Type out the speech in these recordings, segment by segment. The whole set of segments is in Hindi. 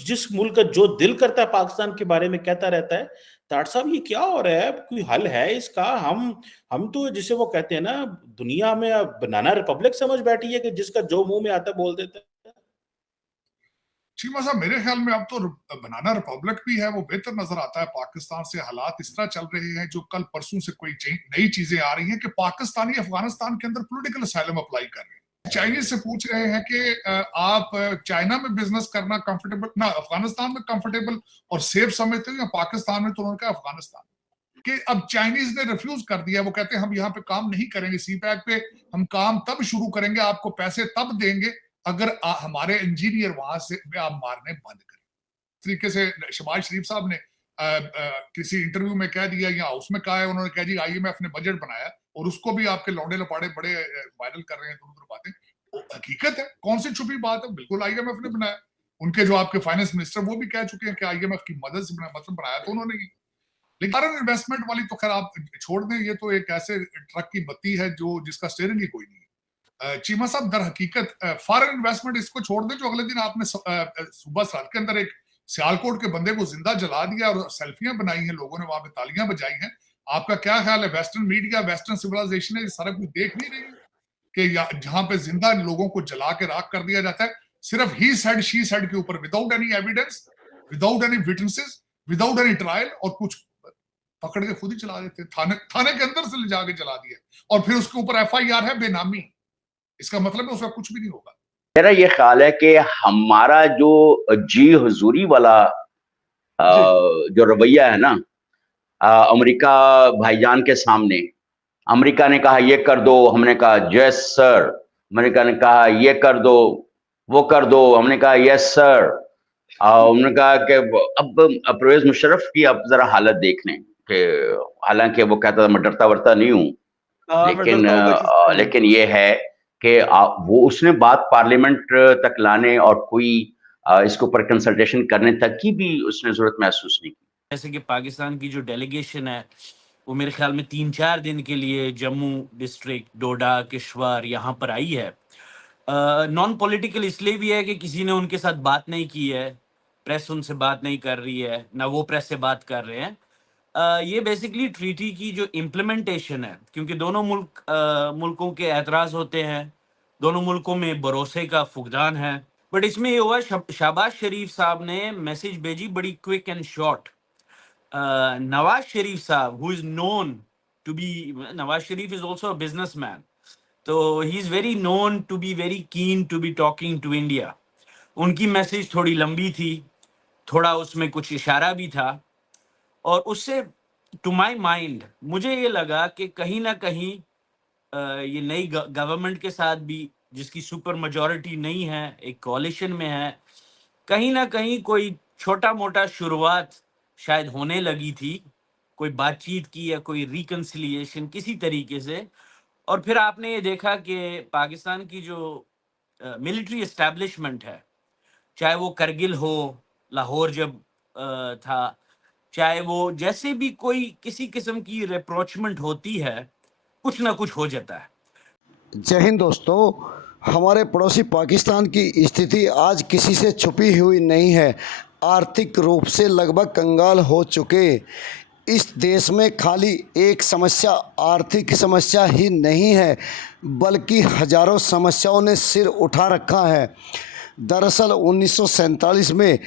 जिस मुल्क का जो दिल करता है पाकिस्तान के बारे में कहता रहता है। ताट साहब ये क्या हो रहा है, कोई हल है इसका? हम तो जिसे वो कहते हैं ना, दुनिया में अब बनाना रिपब्लिक समझ बैठी है कि जिसका जो मुंह में आता है बोल देता है। चीमा साहब, मेरे ख्याल में अब तो बनाना रिपब्लिक भी है वो बेहतर नजर आता है। पाकिस्तान से हालात इस तरह चल रहे हैं जो कल परसों से कोई नई चीजें आ रही हैं कि पाकिस्तानी अफगानिस्तान के अंदर पॉलिटिकल असाइलम अप्लाई कर रहे हैं। चाइनीज से पूछ रहे हैं कि आप चाइना में बिजनेस करना कंफर्टेबल ना, अफगानिस्तान में कंफर्टेबल और सेफ समझते हो या पाकिस्तान में? तो उन्होंने कहा अफगानिस्तान। कि अब चाइनीज ने रिफ्यूज कर दिया, वो कहते हैं हम यहाँ पे काम नहीं करेंगे, सी पैक पे हम काम तब शुरू करेंगे, आपको पैसे तब देंगे अगर हमारे इंजीनियर वहां से आप मारने बंद करें। तरीके से शहबाज शरीफ साहब ने किसी इंटरव्यू में कह दिया या हाउस में कहा है, उन्होंने कहा जी आईएमएफ ने बजट बनाया और उसको भी आपके लौंडे लपाड़े बड़े वायरल कर रहे हैं दूर बातें। वो हकीकत है, कौन सी छुपी बात है? बिल्कुल आईएमएफ ने बनाया। उनके जो आपके फाइनेंस मिनिस्टर वो भी कह चुके हैं कि आईएमएफ की मदद से बनाया तो उन्होंने। लेकिन फॉरेन इन्वेस्टमेंट वाली तो खैर आप छोड़ दें, ये तो एक ऐसे ट्रक की बत्ती है जो जिसका स्टीयरिंग ही कोई नहीं है। चीमा साहब, दर हकीकत फॉरेन इन्वेस्टमेंट इसको छोड़ दें जो अगले दिन आपने सुबह साल के अंदर एक सियालकोट के बंदे को जिंदा जला दिया और सेल्फियां बनाई हैं, लोगों ने वहां पे तालियां बजाई हैं। आपका क्या ख्याल है? वेस्टर्न मीडिया, वेस्टर्न सिविलाइजेशन है, ये सारा कुछ देख नहीं रही कि जहां पे जिंदा लोगों को जला के राख कर दिया जाता है सिर्फ ही सेड शी सेड के ऊपर, without any evidence, without any witnesses, without any trial, और कुछ पकड़ के खुद ही चला देते, थाने के अंदर से ले जाके चला दिया और फिर उसके ऊपर एफआईआर है बेनामी। इसका मतलब है उसका कुछ भी नहीं होगा। मेरा ये ख्याल है कि हमारा जो जी हुजूरी वाला जो रवैया है ना, अमेरिका भाईजान के सामने, अमेरिका ने कहा ये कर दो, हमने कहा यस सर। अमेरिका ने कहा ये कर दो, वो कर दो, हमने कहा यस सर। उन्होंने कहा कि अब परवेज मुशर्रफ की अब जरा हालत देख लें कि हालांकि वो कहता था मैं डरता वरता नहीं हूँ, लेकिन ये है कि वो उसने बात पार्लियामेंट तक लाने और कोई इसके ऊपर कंसल्टेशन करने तक की भी उसने जरूरत महसूस नहीं की। जैसे कि पाकिस्तान की जो डेलीगेशन है वो मेरे ख्याल में 3-4 दिन के लिए जम्मू डिस्ट्रिक्ट, डोडा, किश्तवाड़ यहाँ पर आई है। नॉन पॉलिटिकल इसलिए भी है कि किसी ने उनके साथ बात नहीं की है, प्रेस उनसे बात नहीं कर रही है, ना वो प्रेस से बात कर रहे हैं। ये बेसिकली ट्रीटी की जो इम्प्लीमेंटेशन है, क्योंकि दोनों मुल्कों के एतराज़ होते हैं, दोनों मुल्कों में भरोसे का फुकदान है। बट इसमें ये हुआ, शहबाज शरीफ साहब ने मैसेज भेजी बड़ी quick and short. Nawaz Sharif साहब, who is known to be, Nawaz Sharif is also a businessman, so he is very known to be very keen to be talking to India. उनकी मैसेज थोड़ी लंबी थी, थोड़ा उसमें कुछ इशारा भी था, और उससे टू माय माइंड मुझे ये लगा कि कहीं ना कहीं ये नई गवर्नमेंट के साथ भी, जिसकी सुपर मेजॉरिटी नहीं है, एक कोalition में है, कहीं ना कहीं कोई छोटा मोटा शुरुआत शायद होने लगी थी, कोई बातचीत की या कोई रिकंसिलिएशन किसी तरीके से। और फिर आपने ये देखा कि पाकिस्तान की जो मिलिट्री एस्टैब्लिशमेंट है, चाहे वो करगिल हो, लाहौर जब था, चाहे वो जैसे भी कोई किसी किस्म की रिप्रोचमेंट होती है, कुछ ना कुछ हो जाता है। जय हिंद दोस्तों, हमारे पड़ोसी पाकिस्तान की स्थिति आज किसी से छुपी हुई नहीं है। आर्थिक रूप से लगभग कंगाल हो चुके इस देश में खाली एक समस्या आर्थिक समस्या ही नहीं है, बल्कि हजारों समस्याओं ने सिर उठा रखा है। दरअसल 1947 में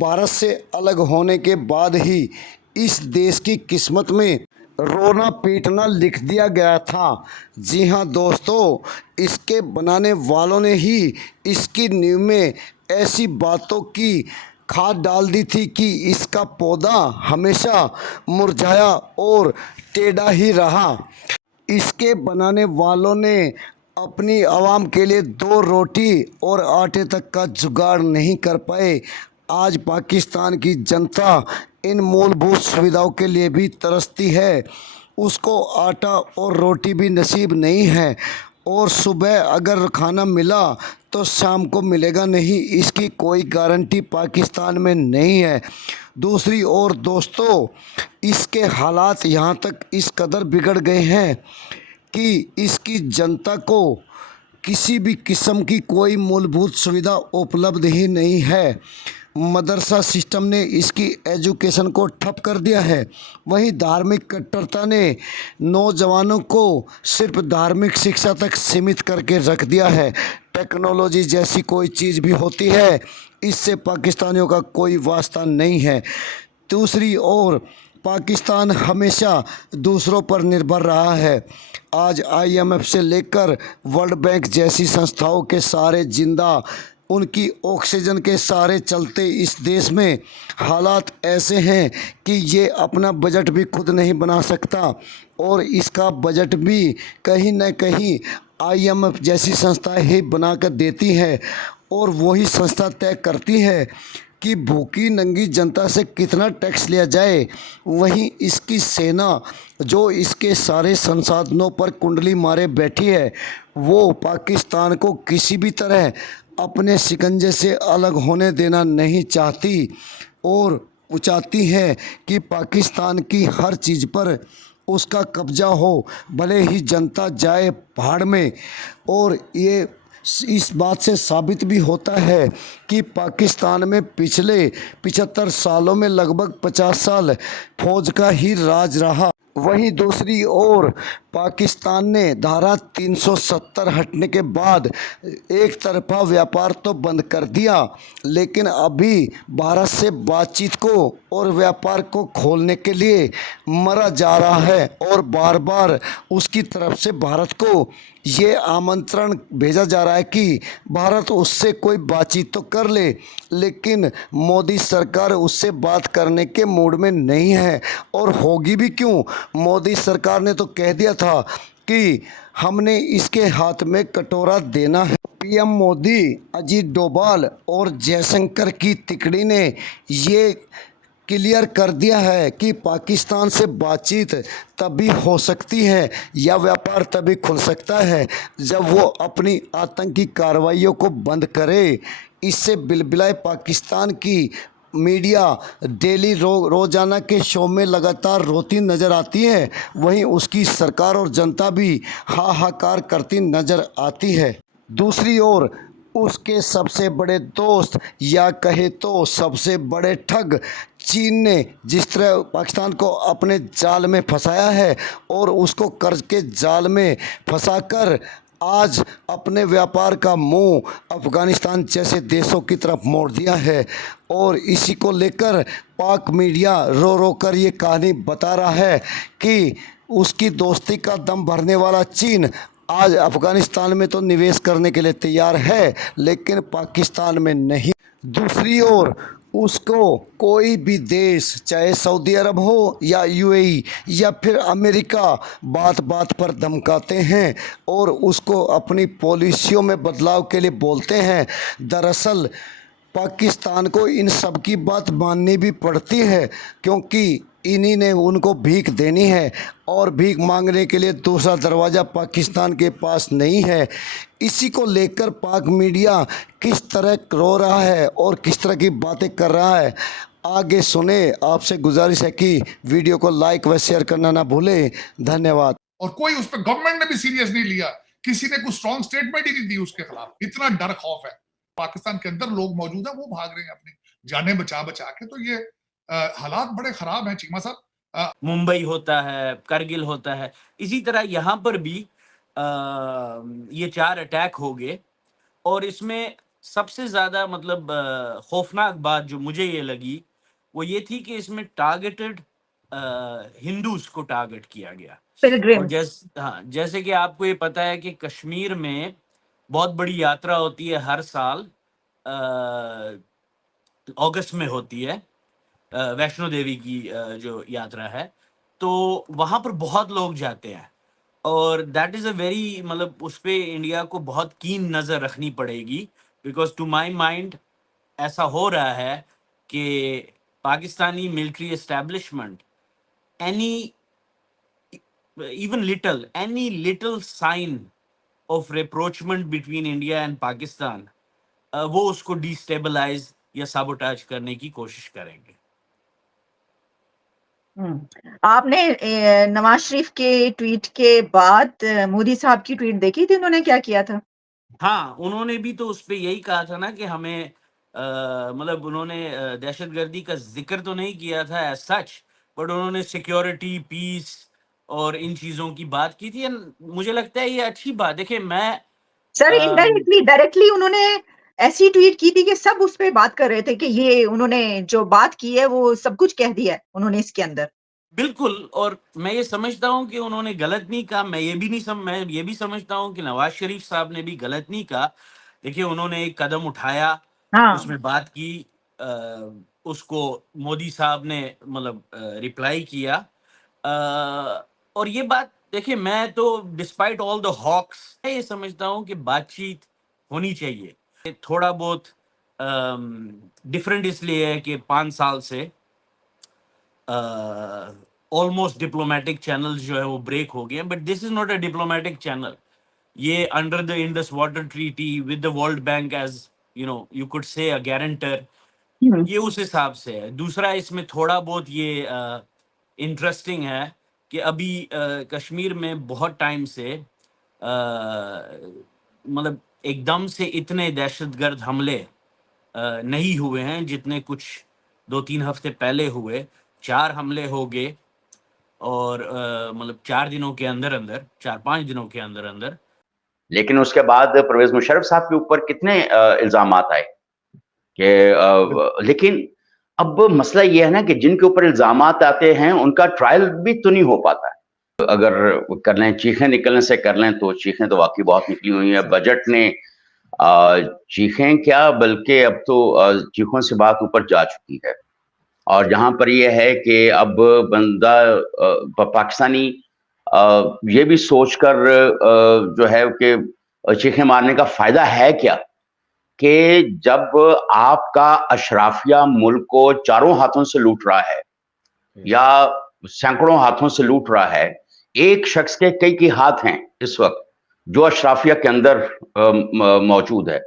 भारत से अलग होने के बाद ही इस देश की किस्मत में रोना पीटना लिख दिया गया था। जी हाँ दोस्तों, इसके बनाने वालों ने ही इसकी नींव में ऐसी बातों की खाद डाल दी थी कि इसका पौधा हमेशा मुरझाया और टेढ़ा ही रहा। इसके बनाने वालों ने अपनी आवाम के लिए 2 रोटी और आटे तक का जुगाड़ नहीं कर पाए। आज पाकिस्तान की जनता इन मूलभूत सुविधाओं के लिए भी तरसती है। उसको आटा और रोटी भी नसीब नहीं है, और सुबह अगर खाना मिला तो शाम को मिलेगा नहीं, इसकी कोई गारंटी पाकिस्तान में नहीं है। दूसरी ओर दोस्तों, इसके हालात यहाँ तक इस कदर बिगड़ गए हैं कि इसकी जनता को किसी भी किस्म की कोई मूलभूत सुविधा उपलब्ध ही नहीं है। मदरसा सिस्टम ने इसकी एजुकेशन को ठप कर दिया है। वहीं धार्मिक कट्टरता ने नौजवानों को सिर्फ धार्मिक शिक्षा तक सीमित करके रख दिया है। टेक्नोलॉजी जैसी कोई चीज़ भी होती है, इससे पाकिस्तानियों का कोई वास्ता नहीं है। दूसरी ओर पाकिस्तान हमेशा दूसरों पर निर्भर रहा है। आज IMF से लेकर वर्ल्ड बैंक जैसी संस्थाओं के सहारे जिंदा, उनकी ऑक्सीजन के सहारे चलते इस देश में हालात ऐसे हैं कि ये अपना बजट भी खुद नहीं बना सकता, और इसका बजट भी कहीं न कहीं IMF जैसी संस्थाएं ही बनाकर देती है, और वही संस्था तय करती है कि भूखी नंगी जनता से कितना टैक्स लिया जाए। वहीं इसकी सेना जो इसके सारे संसाधनों पर कुंडली मारे बैठी है, वो पाकिस्तान को किसी भी तरह अपने शिकंजे से अलग होने देना नहीं चाहती, और वो चाहती है कि पाकिस्तान की हर चीज़ पर उसका कब्जा हो, भले ही जनता जाए भाड़ में। और ये इस बात से साबित भी होता है कि पाकिस्तान में पिछले 75 सालों में लगभग 50 साल फौज का ही राज रहा। वहीं दूसरी ओर पाकिस्तान ने धारा 370 हटने के बाद एक तरफा व्यापार तो बंद कर दिया, लेकिन अभी भारत से बातचीत को और व्यापार को खोलने के लिए मरा जा रहा है, और बार बार उसकी तरफ से भारत को ये आमंत्रण भेजा जा रहा है कि भारत उससे कोई बातचीत तो कर ले, लेकिन मोदी सरकार उससे बात करने के मूड में नहीं है। और होगी भी क्यों, मोदी सरकार ने तो कह दिया था कि हमने इसके हाथ में कटोरा देना है। PM मोदी, अजीत डोभाल और जयशंकर की तिकड़ी ने ये क्लियर कर दिया है कि पाकिस्तान से बातचीत तभी हो सकती है या व्यापार तभी खुल सकता है जब वो अपनी आतंकी कार्रवाइयों को बंद करे। इससे बिलबिलाए पाकिस्तान की मीडिया डेली रोजाना के शो में लगातार रोती नज़र आती है, वहीं उसकी सरकार और जनता भी हाहाकार करती नज़र आती है। दूसरी ओर उसके सबसे बड़े दोस्त या कहे तो सबसे बड़े ठग चीन ने जिस तरह पाकिस्तान को अपने जाल में फंसाया है और उसको कर्ज के जाल में फंसाकर आज अपने व्यापार का मुंह अफ़गानिस्तान जैसे देशों की तरफ मोड़ दिया है। और इसी को लेकर पाक मीडिया रो रो कर ये कहानी बता रहा है कि उसकी दोस्ती का दम भरने वाला चीन आज अफ़गानिस्तान में तो निवेश करने के लिए तैयार है, लेकिन पाकिस्तान में नहीं। दूसरी ओर उसको कोई भी देश, चाहे सऊदी अरब हो या UAE या फिर अमेरिका, बात बात पर धमकाते हैं और उसको अपनी पॉलिसियों में बदलाव के लिए बोलते हैं। दरअसल पाकिस्तान को इन सब की बात माननी भी पड़ती है, क्योंकि इन्हीं ने उनको भीख देनी है और भीख मांगने के लिए दूसरा दरवाज़ा पाकिस्तान के पास नहीं है। इसी को लेकर पाक मीडिया किस तरह रो रहा है और किस तरह की बातें कर रहा है, आगे सुने। आपसे गुजारिश है कि वीडियो को लाइक व शेयर करना ना भूलें। धन्यवाद। और कोई उस पर गवर्नमेंट ने भी सीरियस नहीं लिया, किसी ने कुछ स्ट्रॉन्ग स्टेटमेंट ही नहीं दी उसके खिलाफ। इतना डर खौफ है, पाकिस्तान के अंदर लोग मौजूद हैं, वो भाग रहे हैं अपनी जानें बचा बचा के। तो ये हालात बड़े खराब हैं चीमा साहब। मुंबई होता है, करगिल होता है, इसी तरह यहाँ पर भी ये 4 अटैक हो गए। और इसमें सबसे ज्यादा मतलब खौफनाक बात जो मुझे ये लगी वो ये थी कि इसमें टारगेटेड हिंदूज को टारगेट किया गया। और जैसे कि आपको ये पता है कि कश्मीर में बहुत बड़ी यात्रा होती है हर साल, अगस्त में होती है, वैष्णो देवी की जो यात्रा है, तो वहां पर बहुत लोग जाते हैं। और दैट इज़ अ वेरी, मतलब उस पर इंडिया को बहुत कीन नज़र रखनी पड़ेगी, बिकॉज टू माई माइंड ऐसा हो रहा है कि Pakistani military establishment any even any little sign of rapprochement between India and Pakistan, वो उसको डिस्टेबलाइज या साबोटाज करने की कोशिश करेंगे। आपने नवाज शरीफ के ट्वीट के बाद मोदी साहब की ट्वीट देखी थी, उन्होंने क्या किया था? हाँ, उन्होंने भी तो उस पे यही कहा था ना कि हमें मतलब उन्होंने दहशतगर्दी का जिक्र तो नहीं किया था एज सच, बट उन्होंने सिक्योरिटी, पीस और इन चीज़ों की बात की थी। एंड मुझे लगता है ये अच्छी बात, देखिए मैं सर इनडायरेक्टली डायरेक्टली उन्होंने ऐसी ट्वीट की थी कि सब उस पे बात कर रहे थे कि ये उन्होंने जो बात की है वो सब कुछ कह दिया है उन्होंने इसके अंदर। बिल्कुल, और मैं ये समझता हूँ कि उन्होंने गलत नहीं कहा। मैं ये भी समझता हूँ कि नवाज शरीफ साहब ने भी गलत नहीं कहा। देखिए उन्होंने एक कदम उठाया, हाँ, उसमें बात की, उसको मोदी साहब ने मतलब रिप्लाई किया। और ये बात देखिए, मैं तो डिस्पाइट ऑल द हॉक्स मैं ये समझता हूँ कि बातचीत होनी चाहिए। ये थोड़ा बहुत डिफरेंट इसलिए है कि 5 साल से ऑलमोस्ट डिप्लोमेटिक चैनल्स जो है वो ब्रेक हो गए हैं, but this is not a diplomatic channel. ये under the Indus water treaty with the World Bank as you could say a guarantor, हम्म, ये उस हिसाब से है। दूसरा इसमें थोड़ा बहुत ये इंटरेस्टिंग है कि अभी कश्मीर में बहुत टाइम से मतलब एकदम से इतने दहशतगर्द हमले नहीं हुए हैं जितने कुछ 2-3 हफ्ते पहले हुए। 4 हमले हो गए, और मतलब 4 दिनों के अंदर-अंदर, 4-5 दिनों के अंदर-अंदर। लेकिन उसके बाद परवेज मुशर्रफ साहब के ऊपर कितने इल्जामात आए कि लेकिन अब मसला ये है ना कि जिनके ऊपर इल्जामात आते हैं उनका ट्रायल भी तो नहीं हो पाता। अगर कर लें, चीखें निकलने से कर लें, तो चीखें तो वाकई बहुत निकली हुई हैं। बजट ने चीखें क्या, बल्कि अब तो चीखों से बात ऊपर जा चुकी है। और जहां पर ये है कि अब बंदा पाकिस्तानी ये भी सोचकर जो है कि चीखें मारने का फायदा है क्या, कि जब आपका अशराफिया मुल्क को चारों हाथों से लूट रहा है या सैकड़ों हाथों से लूट रहा है, एक शख्स के कई हाथ हैं इस वक्त जो अशराफिया के अंदर मौजूद है।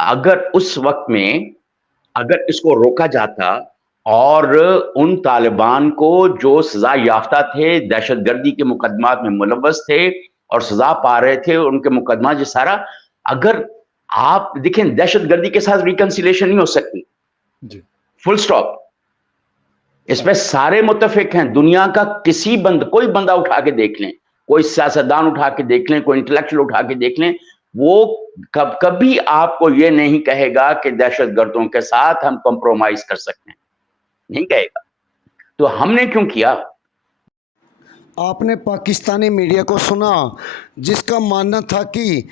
अगर उस वक्त में अगर इसको रोका जाता और उन तालिबान को जो सजा याफ्ता थे, दहशतगर्दी के मुकदमात में मुलव्वस थे और सजा पा रहे थे, उनके मुकदमा जो सारा, अगर आप देखें, दहशतगर्दी के साथ रिकंसिलेशन नहीं हो सकती, फुल स्टॉप। इसमें सारे मुत्तफिक हैं। दुनिया का कोई बंदा उठा के देख लें, कोई सियासतदान उठा के देख लें, कोई इंटेलेक्चुअल उठा के देख लें, वो कभी आपको ये नहीं कहेगा कि दहशतगर्दों के साथ हम कॉम्प्रोमाइज कर सकते हैं, नहीं कहेगा। तो हमने क्यों किया? आपने पाकिस्तानी मीडिया को सुना जिसका मानना था कि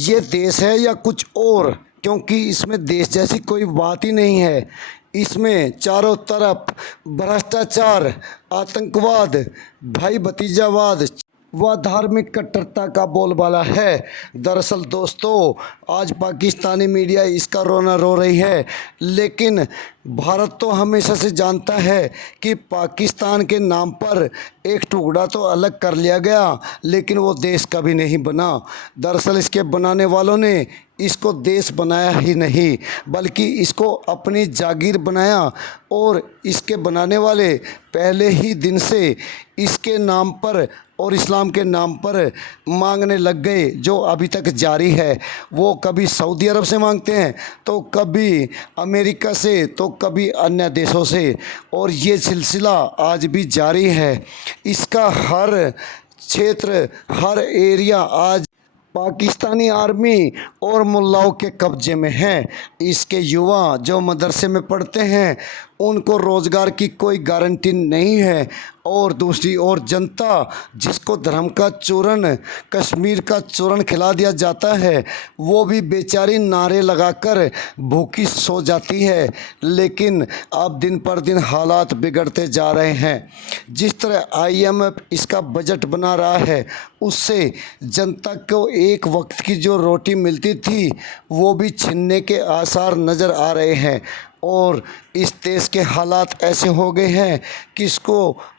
ये देश है या कुछ और, क्योंकि इसमें देश जैसी कोई बात ही नहीं है। इसमें चारों तरफ भ्रष्टाचार, आतंकवाद, भाई भतीजावाद व धार्मिक कट्टरता का बोलबाला है। दरअसल दोस्तों, आज पाकिस्तानी मीडिया इसका रोना रो रही है, लेकिन भारत तो हमेशा से जानता है कि पाकिस्तान के नाम पर एक टुकड़ा तो अलग कर लिया गया, लेकिन वो देश कभी नहीं बना। दरअसल इसके बनाने वालों ने इसको देश बनाया ही नहीं, बल्कि इसको अपनी जागीर बनाया, और इसके बनाने वाले पहले ही दिन से इसके नाम पर और इस्लाम के नाम पर मांगने लग गए, जो अभी तक जारी है। वो कभी सऊदी अरब से मांगते हैं, तो कभी अमेरिका से, तो कभी अन्य देशों से, और ये सिलसिला आज भी जारी है। इसका हर क्षेत्र, हर एरिया आज पाकिस्तानी आर्मी और मुल्लाओं के कब्जे में है। इसके युवा जो मदरसे में पढ़ते हैं उनको रोज़गार की कोई गारंटी नहीं है, और दूसरी ओर जनता जिसको धर्म का चूरन, कश्मीर का चूरन खिला दिया जाता है, वो भी बेचारी नारे लगाकर भूखी सो जाती है। लेकिन अब दिन पर दिन हालात बिगड़ते जा रहे हैं। जिस तरह IMF इसका बजट बना रहा है, उससे जनता को एक वक्त की जो रोटी मिलती थी वो भी छिनने के आसार नज़र आ रहे हैं। और इस देश के हालात ऐसे हो गए हैं कि इसको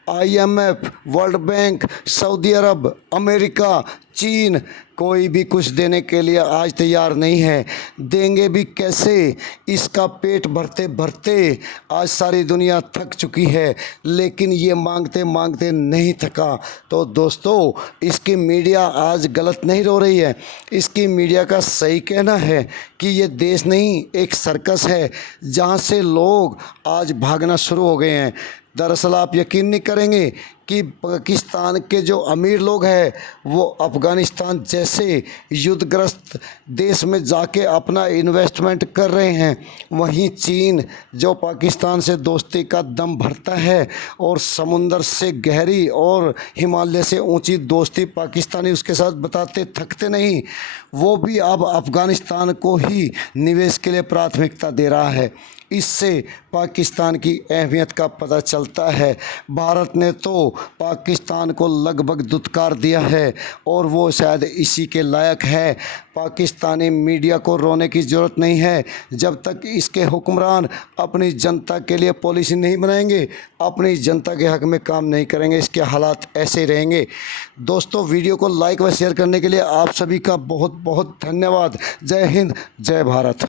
IMF, वर्ल्ड बैंक, सऊदी अरब, अमेरिका, चीन कोई भी कुछ देने के लिए आज तैयार नहीं है। देंगे भी कैसे, इसका पेट भरते भरते आज सारी दुनिया थक चुकी है, लेकिन ये मांगते मांगते नहीं थका। तो दोस्तों, इसकी मीडिया आज गलत नहीं रो रही है। इसकी मीडिया का सही कहना है कि ये देश नहीं, एक सर्कस है जहाँ से लोग आज भागना शुरू हो गए हैं। दरअसल आप यकीन नहीं करेंगे कि पाकिस्तान के जो अमीर लोग हैं वो अफ़गानिस्तान जैसे युद्धग्रस्त देश में जाके अपना इन्वेस्टमेंट कर रहे हैं। वहीं चीन जो पाकिस्तान से दोस्ती का दम भरता है और समुंदर से गहरी और हिमालय से ऊंची दोस्ती पाकिस्तानी उसके साथ बताते थकते नहीं, वो भी अब अफ़गानिस्तान को ही निवेश के लिए प्राथमिकता दे रहा है। इससे पाकिस्तान की अहमियत का पता चलता है। भारत ने तो पाकिस्तान को लगभग दुत्कार दिया है और वो शायद इसी के लायक है। पाकिस्तानी मीडिया को रोने की ज़रूरत नहीं है। जब तक इसके हुक्मरान अपनी जनता के लिए पॉलिसी नहीं बनाएंगे, अपनी जनता के हक़ में काम नहीं करेंगे, इसके हालात ऐसे रहेंगे। दोस्तों, वीडियो को लाइक व शेयर करने के लिए आप सभी का बहुत बहुत धन्यवाद। जय हिंद, जय भारत।